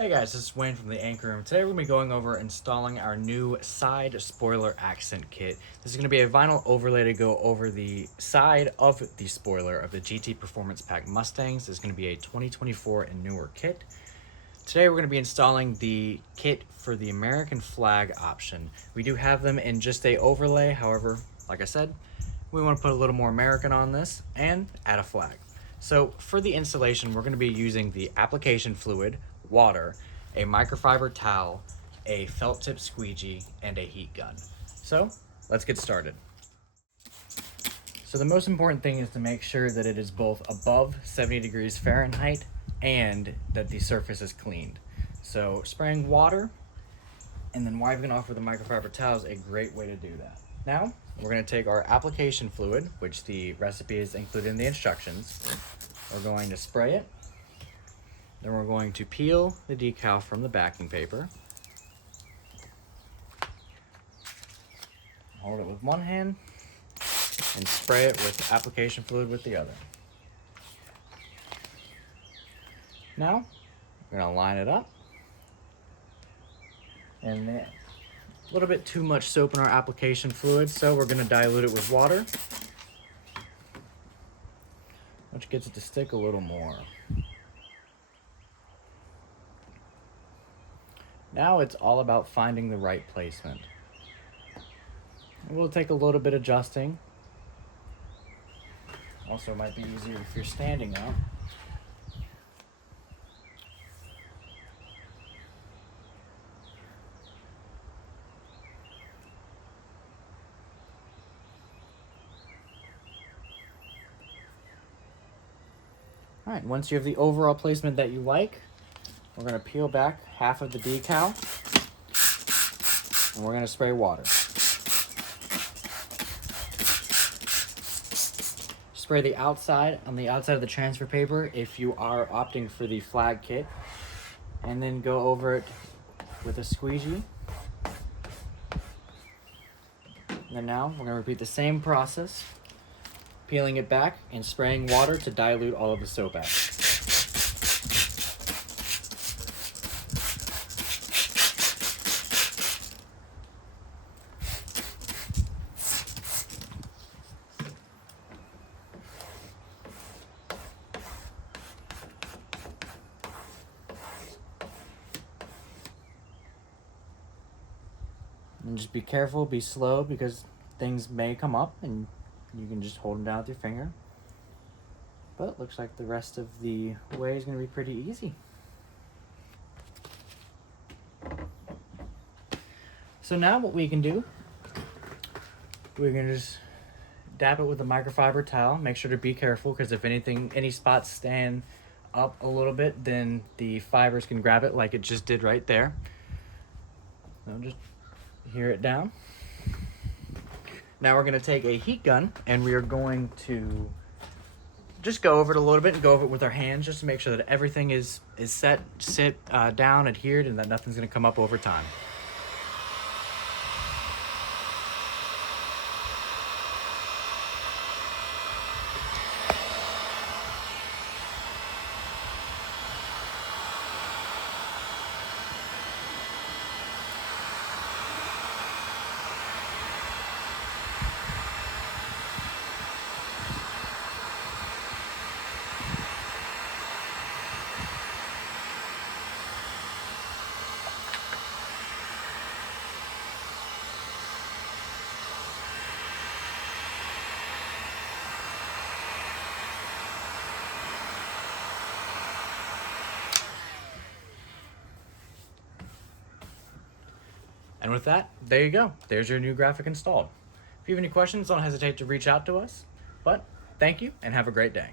Hey guys, this is Wayne from the Anchor Room. Today we're going to be going over installing our new side spoiler accent kit. This is going to be a vinyl overlay to go over the side of the spoiler of the GT Performance Pack Mustangs. This is going to be a 2024 and newer kit. Today we're going to be installing the kit for the American flag option. We do have them in just a overlay, however, like I said, we want to put a little more American on this and add a flag. So for the installation, we're going to be using the application fluid, water, a microfiber towel, a felt tip squeegee, and a heat gun. So let's get started. So the most important thing is to make sure that it is both above 70 degrees Fahrenheit and that the surface is cleaned. So spraying water and then wiping off with a microfiber towel is a great way to do that. Now we're going to take our application fluid, which the recipe is included in the instructions. We're going to spray it. Then we're going to peel the decal from the backing paper. Hold it with one hand and spray it with application fluid with the other. Now, we're going to line it up. And then a little bit too much soap in our application fluid, so we're going to dilute it with water, which gets it to stick a little more. Now it's all about finding the right placement. It will take a little bit adjusting. Also, it might be easier if you're standing up. All right, once you have the overall placement that you like, we're going to peel back half of the decal and we're going to spray water. Spray the outside, on the outside of the transfer paper if you are opting for the flag kit, and then go over it with a squeegee. And then now we're going to repeat the same process, peeling it back and spraying water to dilute all of the soap out. And just be careful, be slow, because things may come up and you can just hold them down with your finger. But it looks like the rest of the way is going to be pretty easy. So now what we can do, we're going to just dab it with a microfiber towel. Make sure to be careful, because if any spots stand up a little bit, then the fibers can grab it like it just did right there. So just hear it down. Now we're going to take a heat gun and we are going to just go over it a little bit and go over it with our hands just to make sure that everything is sit down, adhered, and that nothing's going to come up over time. And with that, there you go. There's your new graphic installed. If you have any questions, don't hesitate to reach out to us. But thank you and have a great day.